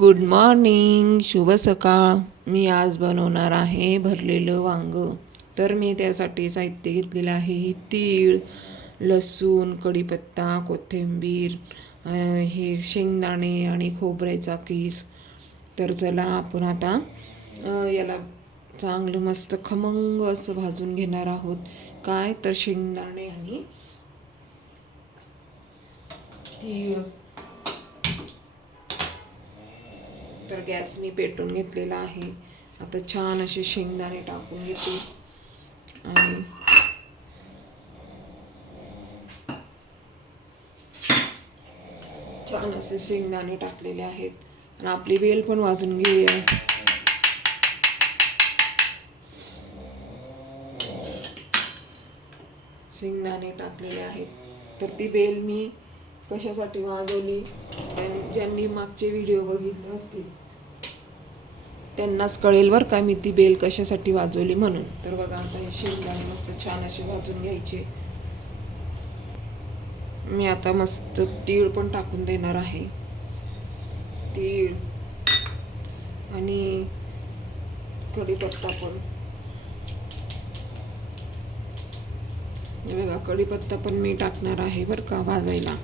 Good morning, शुभ सकाळ. मी आज बनवणार आहे भरलेलं वांगं. तर मी त्यासाठी साहित्य घेतलेलं आहे तीळ, लसूण, कढीपत्ता, कोथिंबीर, हे शेंगदाणे आणि खोबऱ्याचा किस. तर चला आपण आता याला चांगलं मस्त खमंग असं भाजून घेणार आहोत. काय तर शेंगदाणे आणि तीळ. तर गॅस मी पेटवून घेतलेला आहे. आता छान असे शेंगदाणे टाकून घेते आणि छान असे शेंगदाणे टाकलेले आहेत आणि आपली वेल पण वाजून घेऊया. शेंगदाणे टाकलेले आहेत. तर ती बेल मी कशासाठी वाजवली, ज्यांनी मागचे व्हिडिओ बघितले असतील त्यांनाच कळेल बरं का मी ती बेल कशासाठी वाजवली म्हणून. तर बघा आता हे शेंगदाणे मस्त छान असे भाजून घ्यायचे. मी आता मस्त तीळ पण टाकून देणार आहे. तीळ आणि कढीपत्ता पण. हे बघा कढीपत्ता पण मी टाकणार आहे बरं का भाजायला.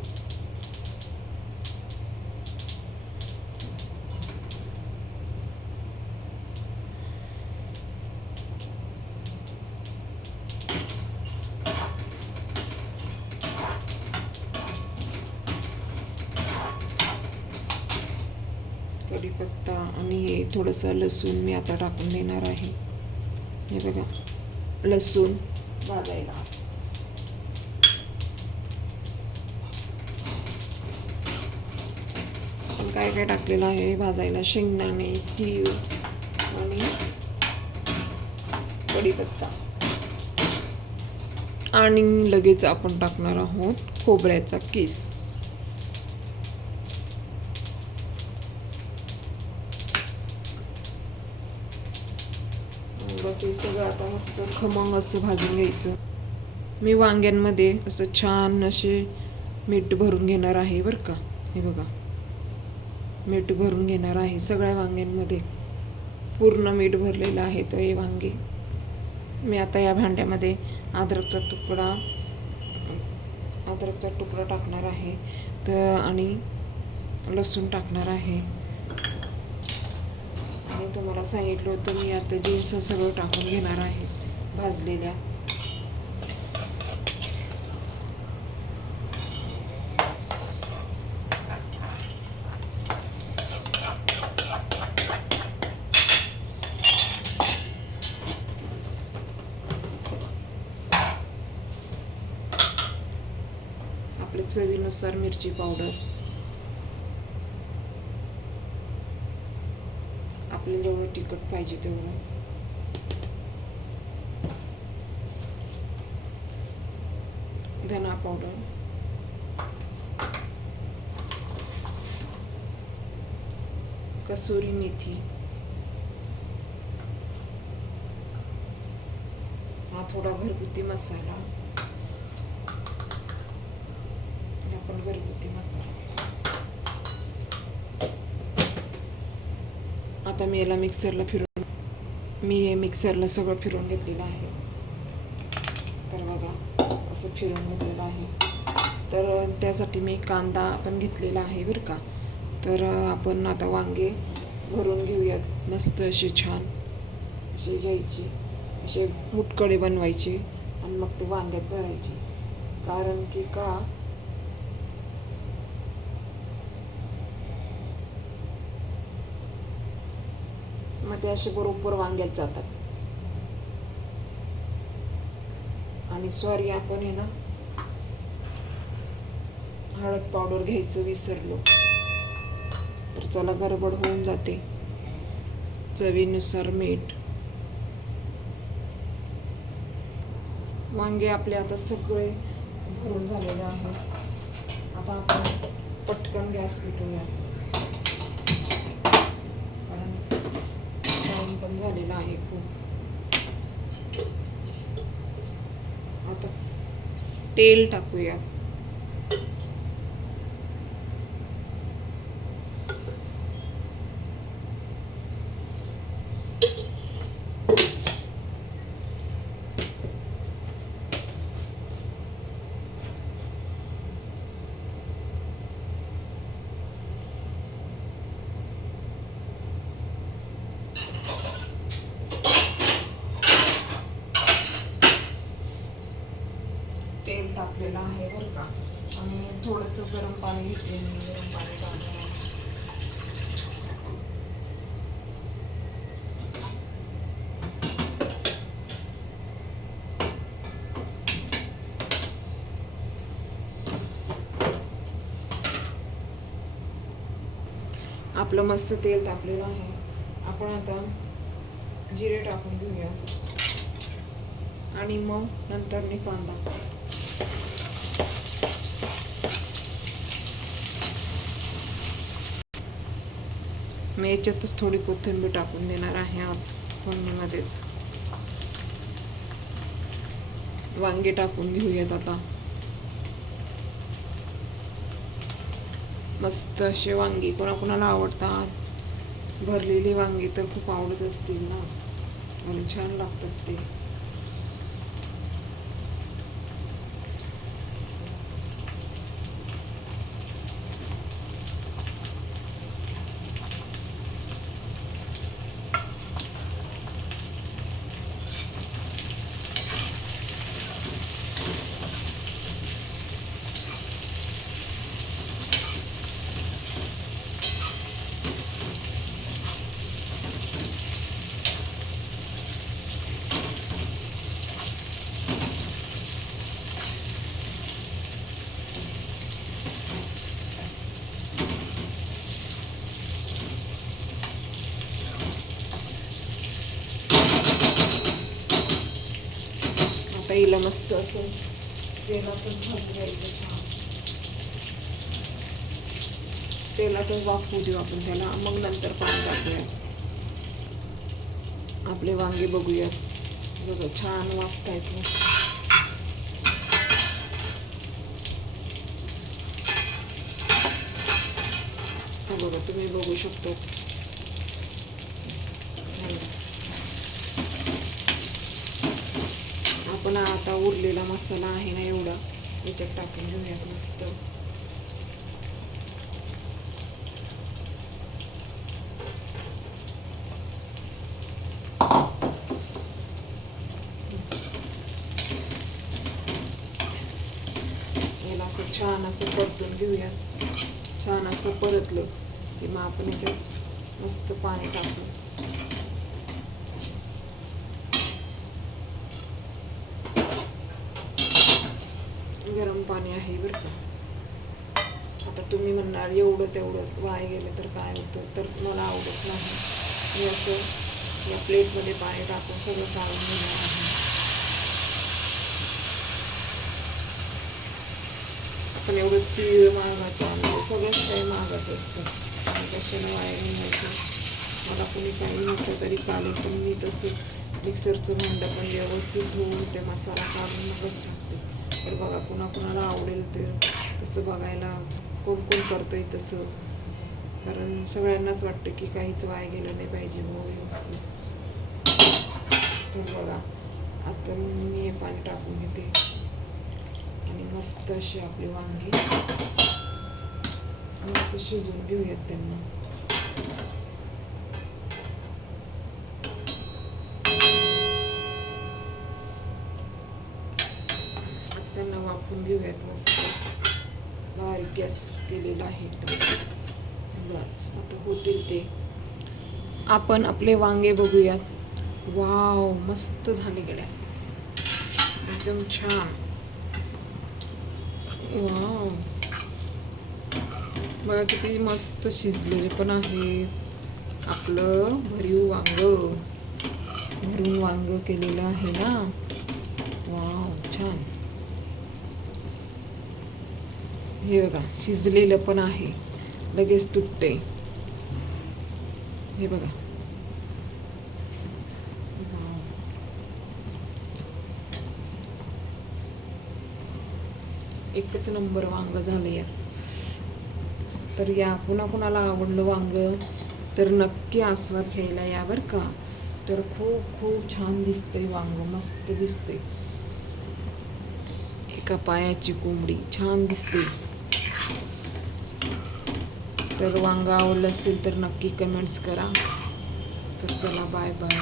कढीपत्ता आणि हे थोडंसं लसूण मी आता टाकून देणार आहे. हे बघा लसूण भाजायला. पण काय काय टाकलेलं आहे भाजायला? शेंगदाणे, तीळ आणि कढीपत्ता. आणि लगेच आपण टाकणार आहोत खोबऱ्याचा किस. बस हे सगळं आता मस्त खमंग असं भाजून घ्यायचं. मी वांग्यांमध्ये असं छान असे मीठ भरून घेणार आहे बरं का. हे बघा मीठ भरून घेणार आहे सगळ्या वांग्यांमध्ये. पूर्ण मीठ भरलेलं आहे. तर हे वांगे मी आता या भांड्यामध्ये अद्रकचा तुकडा टाकणार आहे. तर आणि लसूण टाकणार आहे. आणि तुम्हाला सांगितलं होतं मी आता जीन्स सगळं टाकून घेणार आहे भाजलेल्या. आपल्या चवीनुसार मिरची पावडर. आपल्याला जेवढं तिखट पाहिजे तेवढं. धना पावडर. कसुरी मेथी. हा थोडा घरगुती मसाला. आपण घरगुती मसाला. आता मी याला मिक्सरला सगळं फिरवून घेतलेलं आहे. तर बघा असं फिरवून घेतलेलं आहे. तर त्यासाठी मी कांदा पण घेतलेला आहे बरं का. तर आपण आता वांगे भरून घेऊयात. मस्त असे छान असे घ्यायचे, असे मुटकडे बनवायचे आणि मग ते वांग्यात भरायचे. कारण की का मग ते असे बरोबर वांग्यात जातात. आणि सॉरी आपण आहे ना हळद पावडर घ्यायचं विसरलो. तर चला गडबड होऊन जाते. चवीनुसार मीठ. वांगे आपले आता सगळे भरून झालेले आहेत. आता आपण पटकन गॅस पेटवूया कारण टाइम पण झालेला आहे खूप. आता तेल टाकूया. टाकलेलं आहे बरं का. आणि थोडंसं गरम पाणी घेतले मी, गरम पाणी टाकलं. आपलं मस्त तेल तापलेलं आहे. आपण आता जिरे टाकून घेऊया आणि मग नंतर कांदा. मी याच्यातच थोडी कोथिंबीर टाकून देणार आहे आज फोडणीमध्येच. वांगे टाकून घेऊयात आता. मस्त असे वांगी कोणाकोणाला आवडतात. भरलेली वांगी तर खूप आवडत असतील ना, आणि छान लागतात ते. आता हिला मस्त असं तेलातून भाजून घ्यायचं छान. तेलातच वाफवू देऊ आपण त्याला, मग नंतर पाणी टाकूया. आपले वांगे बघूया. बघा छान वाफतायत. बघा तुम्ही बघू शकता. आपण आता उरलेला मसाला आहे ना एवढा याच्यात टाकून घेऊयात मस्त. याला असं छान असं परतून घेऊयात. छान असं परतलं की मग आपण याच्यात मस्त पाणी टाकू. गरम पाणी आहे बरं का. आता तुम्ही म्हणणार एवढं तेवढं वाया गेलं तर काय होतं, तर मला आवडत नाही. मी असं या प्लेटमध्ये पाणी टाकून सगळं काढून घेणार आहे. आपण एवढं तीळ महागाचं आणतो, सगळंच काही महागाचं असतं. कशाला वाया घालायचं. मला कोणी काही म्हटलं तरी चालेल, पण मी तसं मिक्सरचं भांडं पण व्यवस्थित धुवून ते मसाला काढून मगच टाकते. तर बघा कुणाकुणाला आवडेल ते तसं बघायला, कोण कोण करतंय तसं. कारण सगळ्यांनाच वाटतं की काहीच वाया गेलं नाही पाहिजे व्यवस्थित. तर बघा आता मी हे पाणी टाकून घेते आणि मस्त अशी आपली वांगी मस्त शिजवून घेऊयात त्यांना. त्यांना वाफवून घेऊयात मस्त. बारीक गॅस केलेला आहे. बस आता होतील ते. आपण आपले वांगे बघूयात. वाव मस्त झाले गड्या, एकदम छान. वाव बघा किती मस्त शिजलेले पण आहे. आपलं भरीव वांग, भरून वांग केलेलं आहे ना. वाव छान. हे बघा शिजलेलं पण आहे, लगेच तुटते. हे बघा एकच नंबर वांग झालं यार. तर या कुणाकुणाला आवडलं वांग तर नक्की आस्वाद घ्यायला या बरं का. तर खूप खूप छान दिसतंय वांग, मस्त दिसतंय. एका पायाची कोंबडी छान दिसते. तर वांग आवडलं असेल तर नक्की कमेंट्स करा. तर चला बाय बाय.